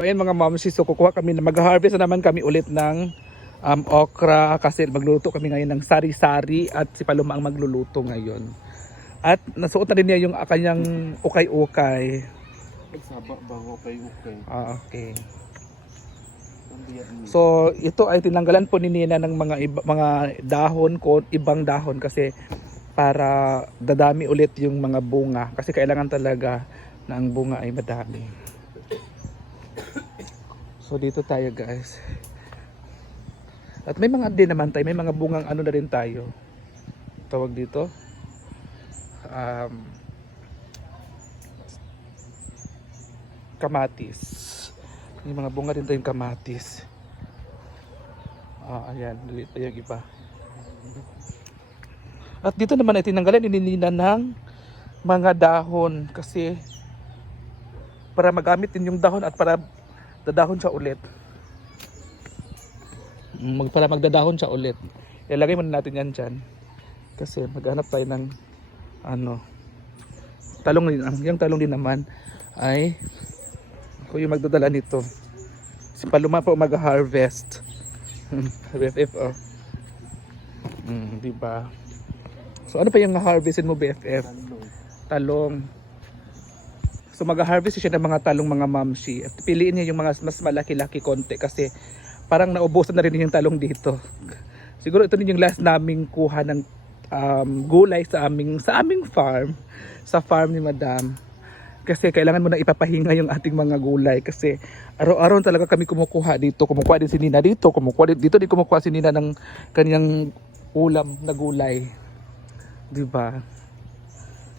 So ayan mga momsi, so kukuha kami na mag-harvest na naman kami ulit ng okra kasi magluluto kami ngayon ng sari-sari at si Paloma ang magluluto ngayon. At nasuot na din niya yung kanyang ukay-ukay. Nagsaba bago ukay-ukay. Okay. So ito ay tinanggalan po ni Nina ng mga dahon ko, ibang dahon kasi para dadami ulit yung mga bunga kasi kailangan talaga na ang bunga ay madami. So dito tayo guys. At may mga din naman tayo, may mga bungang ano na rin tayo. Tawag dito. Kamatis. May mga bunga din tayong kamatis. Ayan, dito yung iba. At dito naman ay tinanggalan ininina ng mga dahon kasi para magamit din yung dahon at para dadahon siya ulit. Para magdadahon siya ulit. Ilagay muna natin yan dyan. Kasi maghanap tayo ng talong din. Yung talong din naman ay ako yung magdadala nito. Si Paloma po mag-harvest. BFF diba? So ano pa yung harvestin mo BFF? Talong. So mag-harvest siya ng mga talong mga mamshi. At piliin niya yung mga mas malaki-laki konti kasi parang naubusan na rin yung talong dito. Siguro ito din yung last naming kuha ng gulay sa aming farm. Sa farm ni Madam. Kasi kailangan mo na ipapahinga yung ating mga gulay. Kasi araw-araw talaga kami kumukuha dito. Kumukuha din si Nina dito. Dito din kumukuha si Nina ng kanyang ulam na gulay. Diba?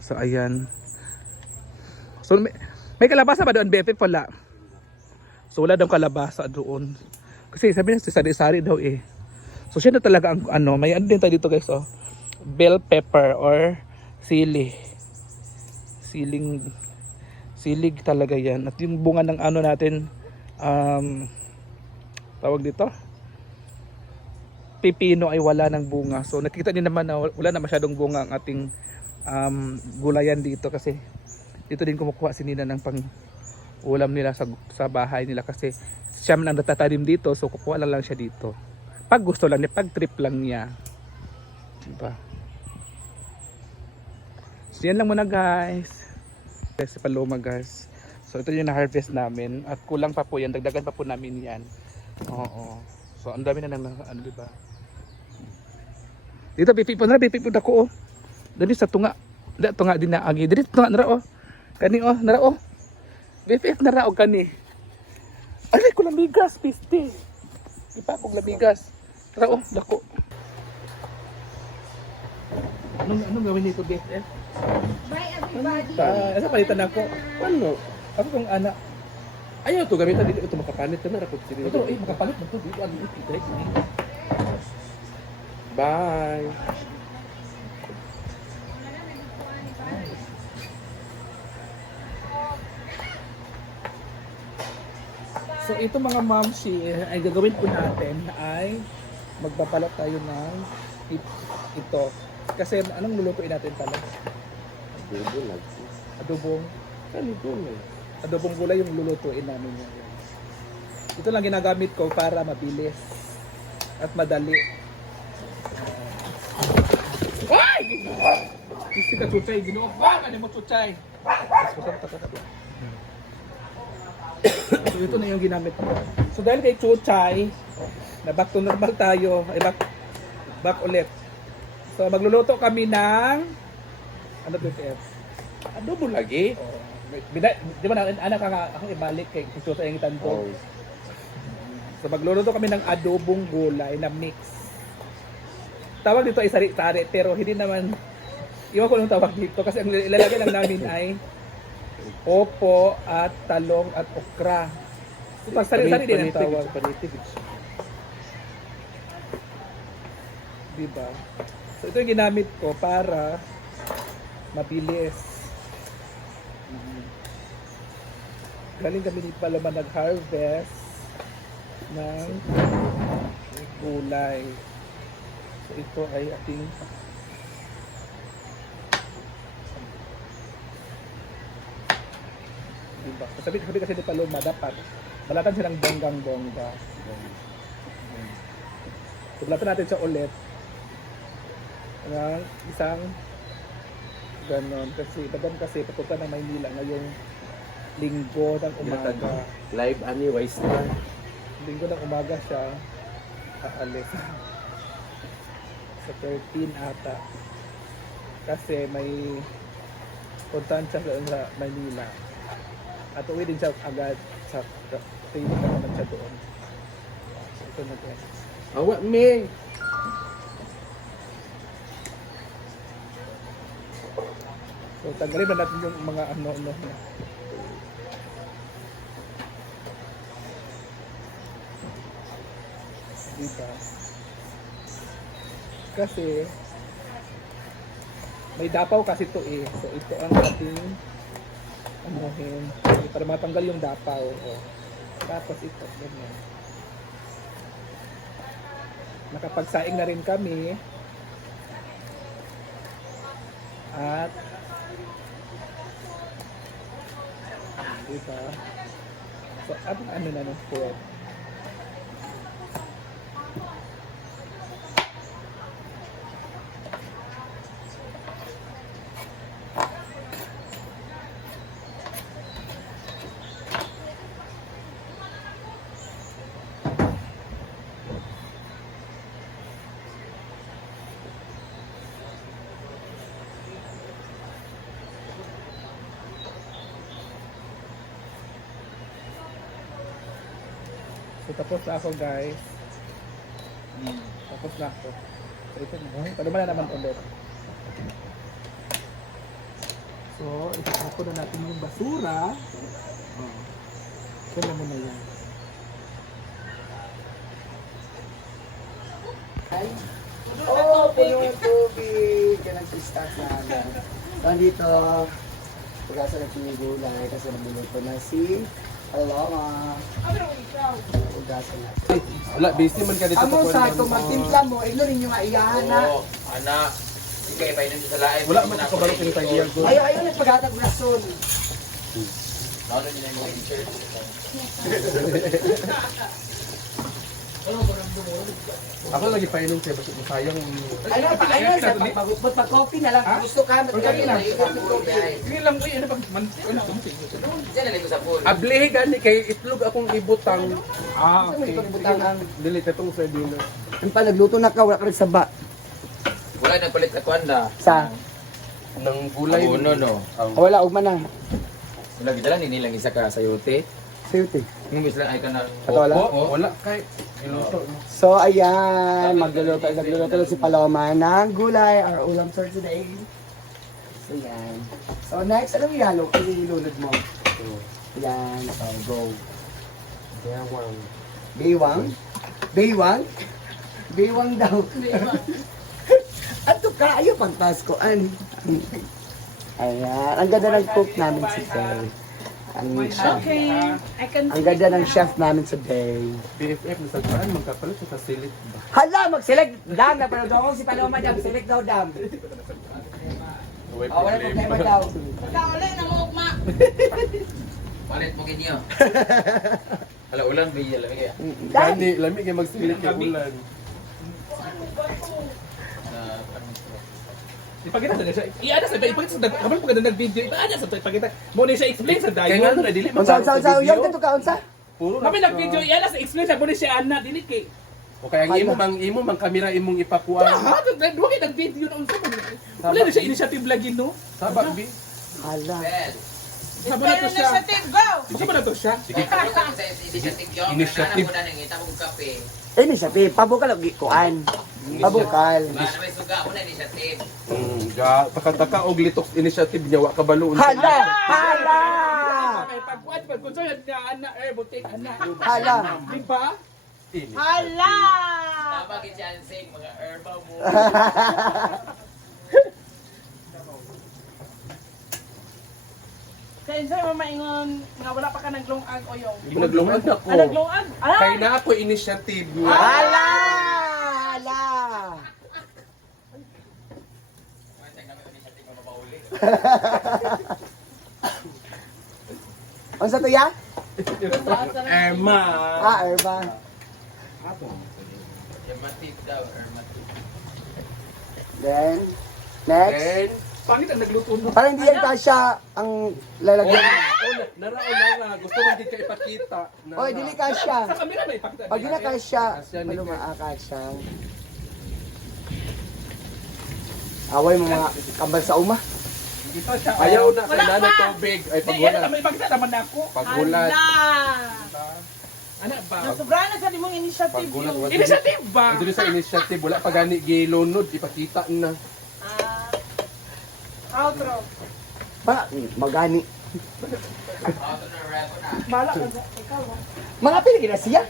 So ayan. So may kalabasa ba doon, Bepe? Wala. So wala daw kalabasa doon. Kasi sabi niya sari-sari daw eh. So siya na talaga ang may ano din tayo dito guys oh. Bell pepper or sili. Silig talaga yan. At yung bunga ng natin tawag dito pipino ay wala ng bunga. So nakita niyo naman na wala na masyadong bunga ang ating gulayan dito kasi dito din kumukuha si Nina ng pang ulam nila sa bahay nila kasi siya man ang natatanim dito, so kukuha lang siya dito pag gusto lang niya, pag trip lang niya, diba? So yan lang muna guys. Si Paloma guys, so ito yung na-harvest namin at kulang pa po yan, dagdagan pa po namin yan. Oo. So ang dami na ng diba? Dito bipipon ako oh. Dito sa tunga din na agi. Dito tunga na oh. Kani oh, nara oh. BFF nara og kani. Ay ko lamigas piste. Ipa kog lamigas. Nara oh, dako. Anong gawin nito BFF? Bye everybody. Asa palitan ako? Ano? Ako kung ana. Ayaw to gamitan dito ito makapalit na ra pud sila. Ito makapalit man to dito ang direct. Bye. So ito mga mamshi ay gagawin po natin ay magpapalat tayo ng ito. Kasi anong lulutuin natin pala? Adobong gulay yung lulutuin namin ngayon. Ito lang ginagamit ko para mabilis at madali. Ay! Isi ka chuchay, ginoo ba? Ano mo chuchay? So ito na yung ginamit ko. So dahil kay chuchay, na back to normal tayo, ay back ulit. So magluluto kami ng ano to F? Adobo lagi. Oh. Di ba anak ka ako ibalik kay chuchay yung itanto. So magluluto kami ng adobong gulay na mix. Tawag dito ay sari-sari pero hindi naman iwan ko nung tawag dito kasi ang ilalagay lang namin ay opo at talong at okra. So sari-sari din ang tawag. Diba? So ito yung ginamit ko para mabilis. Galing kami ni Paloma nag-harvest ng gulay. So ito ay ating diba? Sabi kasi ni Paloma dapat Balatan siya ng bonggang-bongga. So, balatan natin siya ulit. Ng isang ganon. Kasi papunta ng Maynila ngayong linggo ng umaga. Live anyway, star. Linggo ng umaga siya aalis. Sa 13 ata. Kasi may puntahan siya sa Maynila. At uwi din siya agad sa training na naman siya doon. So, ito na din. Awak me. So tanggalin na natin yung mga ano-ano. Diba? Kasi may dapaw kasi to eh. So ito ang ating anuhin para matanggal yung dapaw. Oh. Tapos ito, ganyan. Nakapagsaing na rin kami. At diba? So, ano na ng food? So, tapos na ako guys. Tapos na ako. So, ito na. Panuman na naman ulit. So, itapon na natin yung basura. Oh. Ito na muna yan. Oh, puno yung tubig. Kaya nag-start na agad. So, dito, pagkasa na pinigulay kasi nabuluto na si Paloma. Ugasan na. Wala, busy man ka dito Amo sa kuwan. kung magtimpla mo, ignorin nyo nga iyahan na. Oo, anak. Ikay pa yun sa lain. Wala man ka baro pinitay ko. Ayaw, nagpaghatag ng rason. Lalo nila yung mga t-shirt. Ako lagi painom kay basta sayang. Sa pag-coffee na lang. Gusto ka, Okay lang. mag-iigot ng coffee. Hindi lang ko ano pag Diyan nalim ko sa pool. Ablihe gani kay itlog akong ibutang. Ah, Gusto mo itong ibutang ang... Dili tetong sa dino. Ang pa, nagluto na ka, wala ka nagsaba. Wala nagpalit sa kwanda. Sa? Nang gulay. Abono, no. Wala, ugma na. Wala gidala ni nilang isa ka sayote. Sayuti. Ngumis lang ay ka na. Ato wala? Oo, wala kay iluto. So, ayan, magluluto lang si Paloma ng gulay, our ulam for today. So, yan. So, next, anong ihalo? Ilulunod mo. Yan, so, go. Bewang. Baywang? Baywang? Baywang daw. Ato ka, ayaw pang Paskoan. Ayan, ang ganda ng cook namin today. Ang chef. Ang ganda ng chef namin today. BFF na sagpaan magkapalit sa silit ba. Hala, mag-select. Dam, napanood ako si Paloma Dam. Select daw, Dam. Wala Wala problema daw. Palit mo ganyo. Wala ulan ba iya lamig kaya. Dam. Gani lami kay magsilit kay ulan. ipakita na siya. Iana sa ipakita sa kabal pag nag-video. Iana sa ipakita. Mo na siya explain sa Kaya nga dayon. na dili Unsa, yung dito ka, unsa? Puro Kami nag-video iana sa explain sa mo na siya ana dili kay. O kaya ang imo mang kamera imong ipakuan. Ha, duwa kay nag-video noon sa mo. Wala na siya initiative lagi no. Sabak bi. Hala. Ben. Sabi na to siya. Sabi na to siya. Sige. Sa initiative yun. Initiative. Nana mo na nangita mong kape. Initiative, pabukal og kuan. Pabukal. Ba na may suga mo na initiative. Ja, taka-taka og litok initiative niya wa kabalo. Hala! Hala! Ay pagkuan pag kunso yan nga ana butik ana. Hala! Di ba? Tama kay Jansing mga herba mo. Kaya sa'yo maingon nga wala pa ka naglungag o yung. Naglungag ako. Naglungag? Kay na ako initiative niya. Hala! Hala! Unsa to ya? Emma. Irma. Ermative daw, ermative. Then, next. Then, Pangit ang nagluto mo. Parang hindi yan kasya ang lalagyan. nara. Gusto mo din ka ipakita. Oy, dili kasya. Sa kamera may ipakita. Pag di na kasya, Kasya ni ano maakasya. Away mo mga kambal sa uma. Ito siya. Ayaw na kailangan ng tubig. Ay, Hindi, yan. pagulat. May ipakita naman ako. Pagulat. Ano ba? Sobrang na sa limong initiative Pagulat. yun. Initiative ba? Ito sa initiative. Wala pa gani gilunod. Ipakita na. Outro. Ba, magani. Auto na, repo na. Bala ka sa ikaw. Mga pili na siya.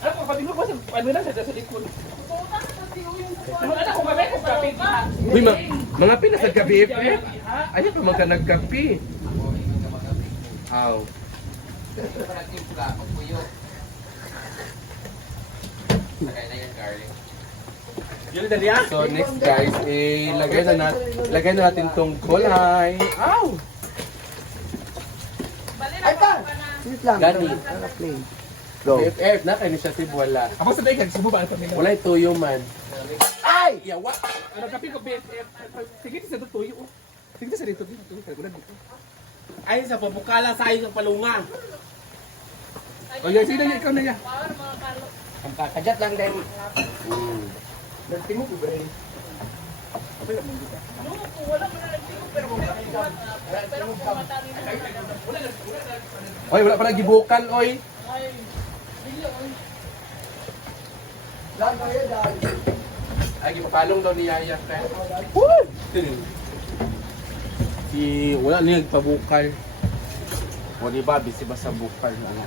Ano ko kapatid mo ba sa ano na sa likod? Ano na kung kami kung kapit na. Uy, mga pinas nagkapi eh. Ayaw pa magka nagkapi. Aw. Parang timpla, pagpuyo. Sakay na yan, Garling. Yun dali ah. So next guys, lagay na natin tong kulay. Aw! Ay pa! Sweet lang. Gani. Play. Go. BFF na initiative wala. Ako sa daig nagsubo ba ang pamilya? Wala yung tuyo man. Ay! Yawa. Ano kapi ko BFF? Sige sa tuyo. Sige sa dito dito. Sa gulan dito. Ay, sa pabukala sa ayos ng palunga. O yan, sige na ikaw na yan. Ang kakajat lang din. Nagtingog ko ba eh? Okay lang mong Oy, wala pa nagibukal, oy. Lang kayo dahil. Ay, gipapalong daw ni Yaya, friend. Wala niya nagpabukal. O di ba, busy ba sa bukal? Ano?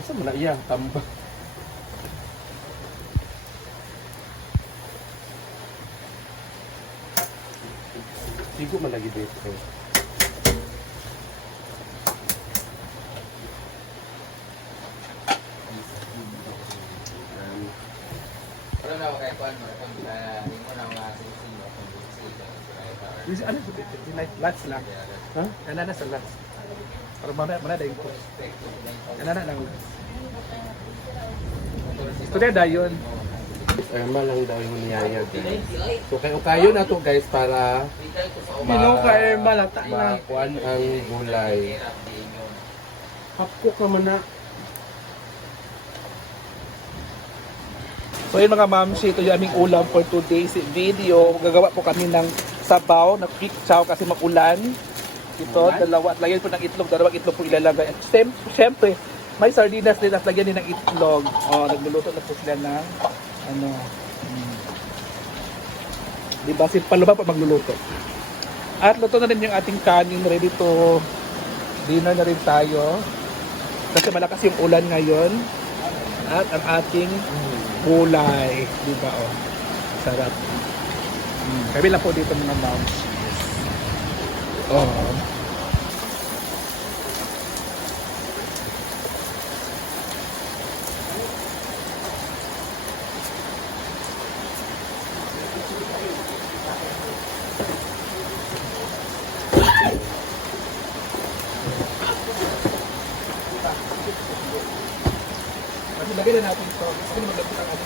Asa mo na iya, tambak. Sigo man lagi dito. Wala na ako kay Juan, hindi mo na mga susi, Ano ito? Lats lang. Ha? Kanana sa lats. Para mana dahil ko. Kanana lang lats. Ito na dayon. Erma lang daw yung niyaya. So kayo na to guys para Malata na. makuan ang gulay. Hapko ka man na. So yun mga mamsi, ito yung aming ulam for today's video. Gagawa po kami ng sabaw na quick chow kasi makulan. Ito, dalawa. At lagyan po ng itlog. Dalawang itlog po ilalagay. At siyempre, may sardinas din at lagyan din ng itlog. O, nagluluto na po sila ng ano. Diba? Si Paloma po magluluto. At luto na rin yung ating kanin. Ready to dinner na rin tayo. Kasi malakas yung ulan ngayon. At ang ating gulay, di ba oh? Sarap. Kami lang po dito mga moms. Oh. Kasi lagay na natin ito. Kasi maglapit ang ano.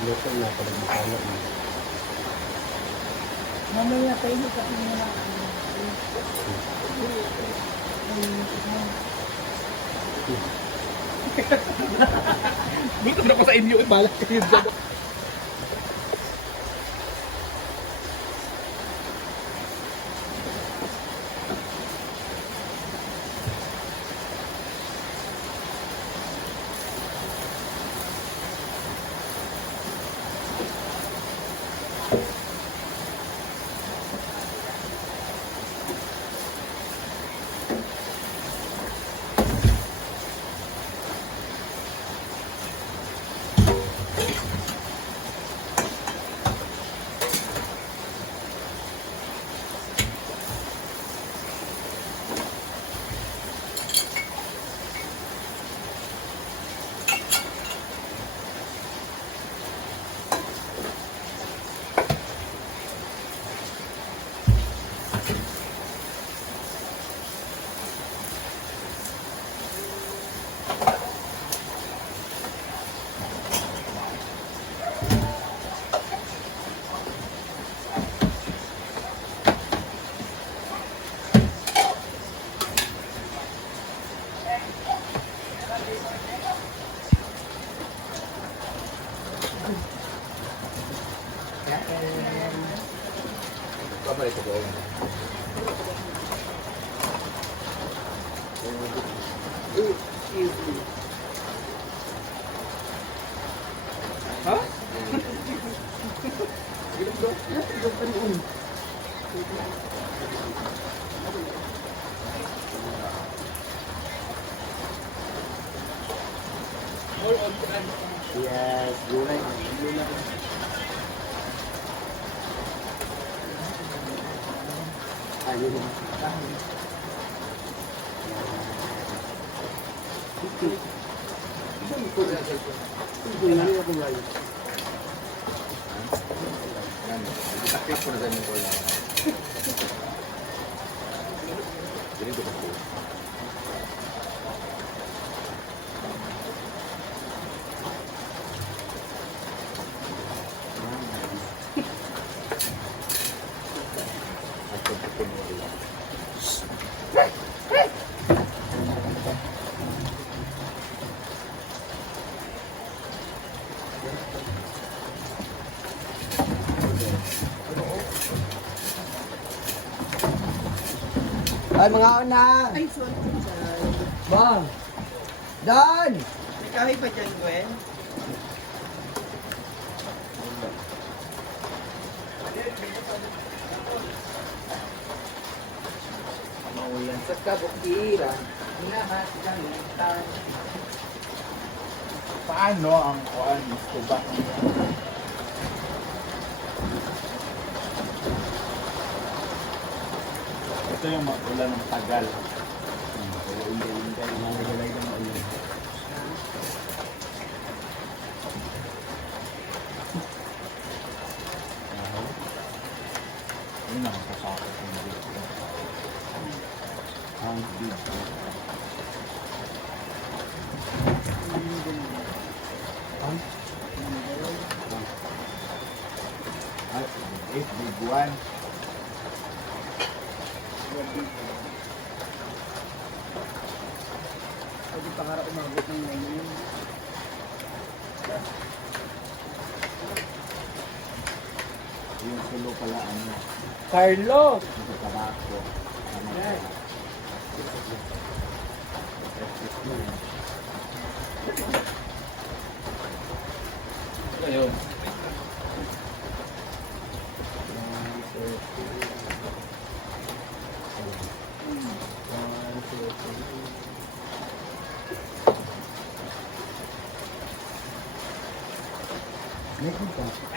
Luto na pala makala. Mamaya tayo sa inyo. Dito na ko sa inyo, balak kayo dyan. Pabalik ko doon. Ha? Yes, gulay. Ayun. Yan. Itakip ko na ganyan ko lang. Ganito ko po. Ay, mga una! Ay, sorry. Bang! Dan! May kahoy pa dyan, Gwen? Maulan sa kabukira. Hinahasilangitan. Paano ang kuan tuba? Ito yung ulan ng tagal. Pero hindi nagagalay ng ulan. Yun ang kasakot ng dito. Ang big. big one. Pwede pa nga umabot ng ngayon. Yung sulo pala ano, Carlo! yung tabako. Ano Ayun. May kunta.